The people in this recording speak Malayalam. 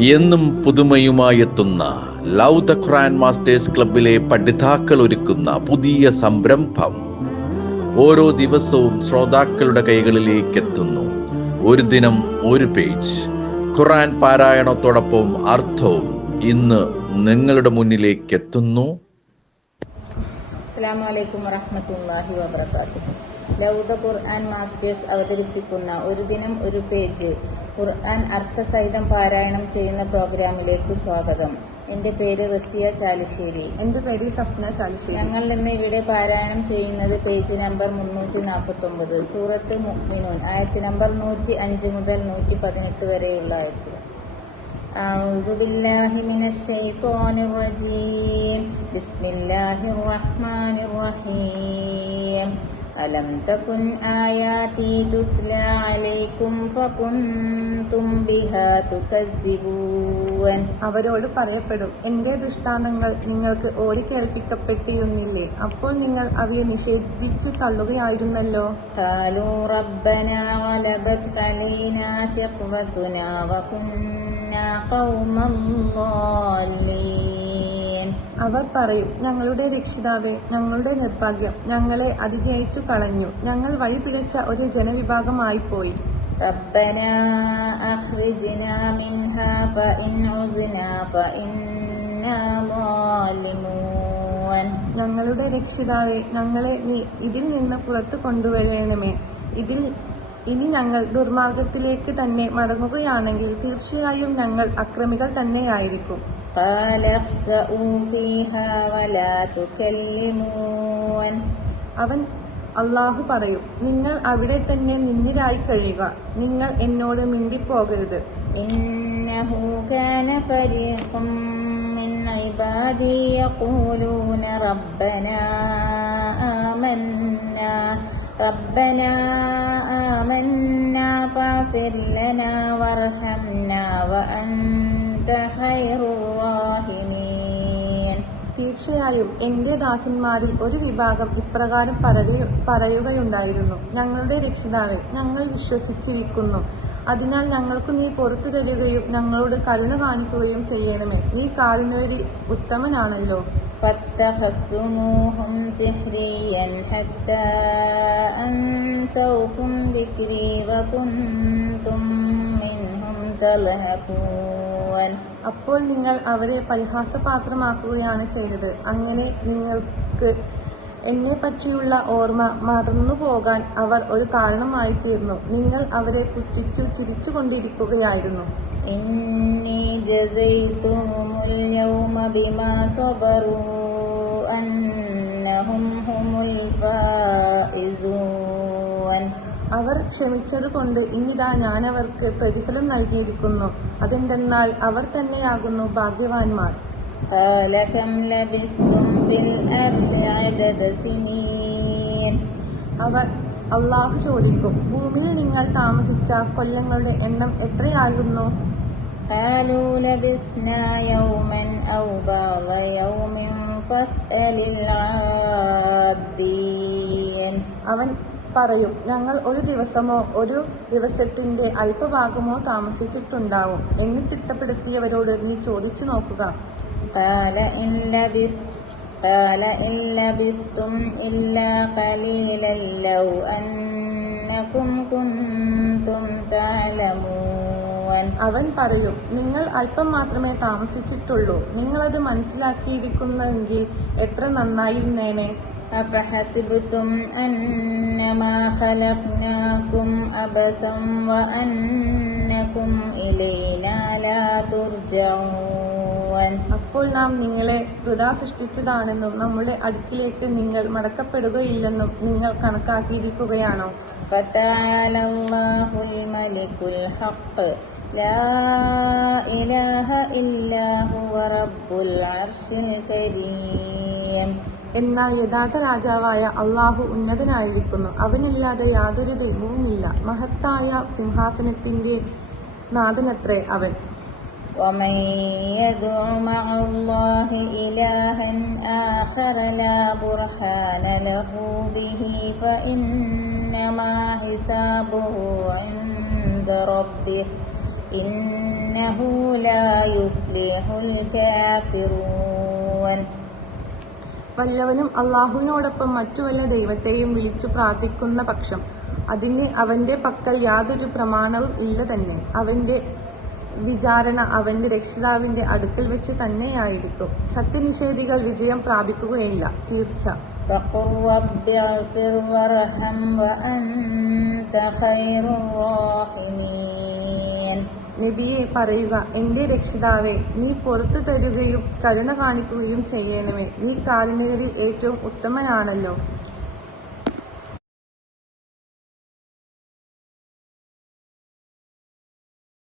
എന്നും പുതുമയുമായെത്തുന്ന ലവ് ദ ഖുർആൻ മാസ്റ്റേഴ്സ് ക്ലബിലെ പഠിതാക്കൾ ഒരുക്കുന്ന പുതിയ സംരംഭം ഓരോ ദിവസവും ശ്രോതാക്കളുടെ കൈകളിലേക്ക് എത്തുന്നു. ഒരു ദിനം ഒരു പേജ് ഖുർആൻ പാരായണത്തോടൊപ്പം അർത്ഥവും ഇന്ന് നിങ്ങളുടെ മുന്നിലേക്ക് എത്തുന്നു. അസ്സലാമു അലൈക്കും വറഹ്മത്തുള്ളാഹി വബറകാതുഹു. ലവ് ദ ഖുർആൻ മാസ്റ്റേഴ്സ് അവതരിപ്പിക്കുന്ന ഒരു ദിനം ഒരു പേജ് ഖുർആൻ അർത്ഥസഹിതം പാരായണം ചെയ്യുന്ന പ്രോഗ്രാമിലേക്ക് സ്വാഗതം. എന്റെ പേര് റസിയ ചാലിശ്ശേരി. എന്റെ പേര് സഫ്ന ചാലിശ്ശേരി. ഞങ്ങൾ ഇന്ന് ഇവിടെ പാരായണം ചെയ്യുന്നത് പേജ് നമ്പർ 349 സൂറത്ത് മുഅ്മിനൂൻ ആയത്ത് നമ്പർ 105 മുതൽ 118 വരെയുള്ള ആയത്തുകൾ. أعوذ بالله من الشيطان الرجيم بسم الله الرحمن الرحيم ألم تكن آياتي تتلى عليكم فكنتم بها تكذبون. അവരോട് പറയപ്പെടും, എന്റെ ദൃഷ്ടാന്തങ്ങൾ നിങ്ങൾക്ക് ഓടിക്കേൾപ്പിക്കപ്പെട്ടിരുന്നില്ലേ, അപ്പോൾ നിങ്ങൾ അവയെ നിഷേധിച്ചു തള്ളുകയായിരുന്നല്ലോ. قالوا ربنا غلبت علينا شقوتنا وكنا قوما ضالين. അവർ പറയും, ഞങ്ങളുടെ രക്ഷിതാവേ, ഞങ്ങളുടെ നിർഭാഗ്യം ഞങ്ങളെ അതിജയിച്ചു കളഞ്ഞു, ഞങ്ങൾ വഴിപിഴച്ച ഒരു ജനവിഭാഗമായിപ്പോയി. ربنا أخرجنا منها فإن عدنا فإنا ظالمون. ഞങ്ങളുടെ രക്ഷിതാവേ, ഞങ്ങളെ നീ ഇതിൽ നിന്ന് പുറത്തു കൊണ്ടുവരണമേ. ഇനി ഞങ്ങൾ ദുർമാർഗത്തിലേക്ക് തന്നെ മടങ്ങുകയാണെങ്കിൽ തീർച്ചയായും ഞങ്ങൾ അക്രമികൾ തന്നെയായിരിക്കും. قال اخسئوا فيها ولا تكلمون. അള്ളാഹു പറയും, നിങ്ങൾ അവിടെ തന്നെ നിന്നിരായി കഴിയുക, നിങ്ങൾ എന്നോട് മിണ്ടിപ്പോകരുത്. إنه كان فريق من عبادي يقولون ربنا آمنا فاغفر لنا وارحمنا وأنت خير الراحمين. തീർച്ചയായും എന്റെ ദാസന്മാരിൽ ഒരു വിഭാഗം ഇപ്രകാരം പറയുകയുണ്ടായിരുന്നു, ഞങ്ങളുടെ രക്ഷിതാവേ, ഞങ്ങൾ വിശ്വസിച്ചിരിക്കുന്നു, അതിനാൽ ഞങ്ങൾക്ക് നീ പുറത്തു തരികയും ഞങ്ങളോട് കരുണ കാണിക്കുകയും ചെയ്യണമേ, നീ കാരുണ്യവരി ഉത്തമനാണല്ലോ. فاتخذتموهم سخريا حتى أنسوكم ذكري وكنتم منهم تضحكون. അപ്പോൾ നിങ്ങൾ അവരെ പരിഹാസപാത്രമാക്കുകയാണ് ചെയ്തത്. അങ്ങനെ നിങ്ങൾക്ക് എന്നെ പറ്റിയുള്ള ഓർമ്മ മറന്നുപോകാൻ അവർ ഒരു കാരണമായി തീർന്നു. നിങ്ങൾ അവരെ പുച്ഛിച്ചു ചിരിച്ചുകൊണ്ടിരിക്കുകയായിരുന്നു. إني جزيتهم اليوم بما صبروا أنهم هم الفائزون. അവർ ക്ഷമിച്ചതുകൊണ്ട് ഇനിതാ ഞാൻ അവർക്ക് പ്രതിഫലം നൽകിയിരിക്കുന്നു, അതെന്തെന്നാൽ അവർ തന്നെയാകുന്നു ഭാഗ്യവാന്മാർ. قال كم لبثتم في الأرض عدد سنين. അള്ളാഹു ചോദിക്കും, ഭൂമിയിൽ നിങ്ങൾ താമസിച്ച കൊല്ലങ്ങളുടെ എണ്ണം എത്രയായിരുന്നു? قالوا لبثنا يوما أو بعض يوم فاسأل العادين. അവൻ പറയും, ഞങ്ങൾ ഒരു ദിവസമോ ഒരു ദിവസത്തിന്റെ അല്പഭാഗമോ താമസിച്ചിട്ടുണ്ടാവും എന്ന് തിട്ടപ്പെടുത്തിയവരോട് നീ ചോദിച്ചു നോക്കുക. قال إن لبثتم إلا قليلا لو أنكم كنتم تعلمون. അവൻ പറയും, നിങ്ങൾ അല്പം മാത്രമേ താമസിച്ചിട്ടുള്ളൂ, നിങ്ങളത് മനസ്സിലാക്കിയിരിക്കുന്നെങ്കിൽ എത്ര നന്നായിരുന്നേനെ. أفحسبتم أنما خلقناكم عبثا وأنكم إلينا لا ترجعون. അപ്പോൾ നാം നിങ്ങളെ വൃഥാ സൃഷ്ടിച്ചതാണെന്നും നമ്മുടെ അടുക്കിലേക്ക് നിങ്ങൾ മടക്കപ്പെടുകയില്ലെന്നും നിങ്ങൾ കണക്കാക്കിയിരിക്കുകയാണോ? فتعالى الله الملك الحق لا إله إلا هو رب العرش الكريم. എന്നാൽ യഥാർത്ഥ രാജാവായ അള്ളാഹു ഉന്നതനായിരിക്കുന്നു, അവനല്ലാതെ യാതൊരു ദൈവവുമില്ല, മഹത്തായ സിംഹാസനത്തിന്റെ നാഥനത്രേ അവൻ. ومن يدع مع الله إلها آخر لا برهان له به فإنما حسابه عند ربه إنه لا يفلح الكافرون. വല്ലവനും അള്ളാഹുവിനോടൊപ്പം മറ്റു വല്ല ദൈവത്തെയും വിളിച്ചു പ്രാർത്ഥിക്കുന്ന പക്ഷം അതിന് അവന്റെ പക്കൽ യാതൊരു പ്രമാണവും ഇല്ല തന്നെ. അവന്റെ വിചാരണ അവന്റെ രക്ഷിതാവിന്റെ അടുക്കൽ വെച്ച് തന്നെയായിരിക്കും. സത്യനിഷേധികൾ വിജയം പ്രാപിക്കുകയില്ല, തീർച്ച. فقل رب اغفر وارحم وأنت خير الراحمين. നബിയെ പറയുക, എന്റെ രക്ഷിതാവേ, നീ പുറത്തു തരുകയും കരുണ കാണിക്കുകയും ചെയ്യണമേ. നീ കാരുണ്യകരിൽ ഏറ്റവും ഉത്തമനാണല്ലോ.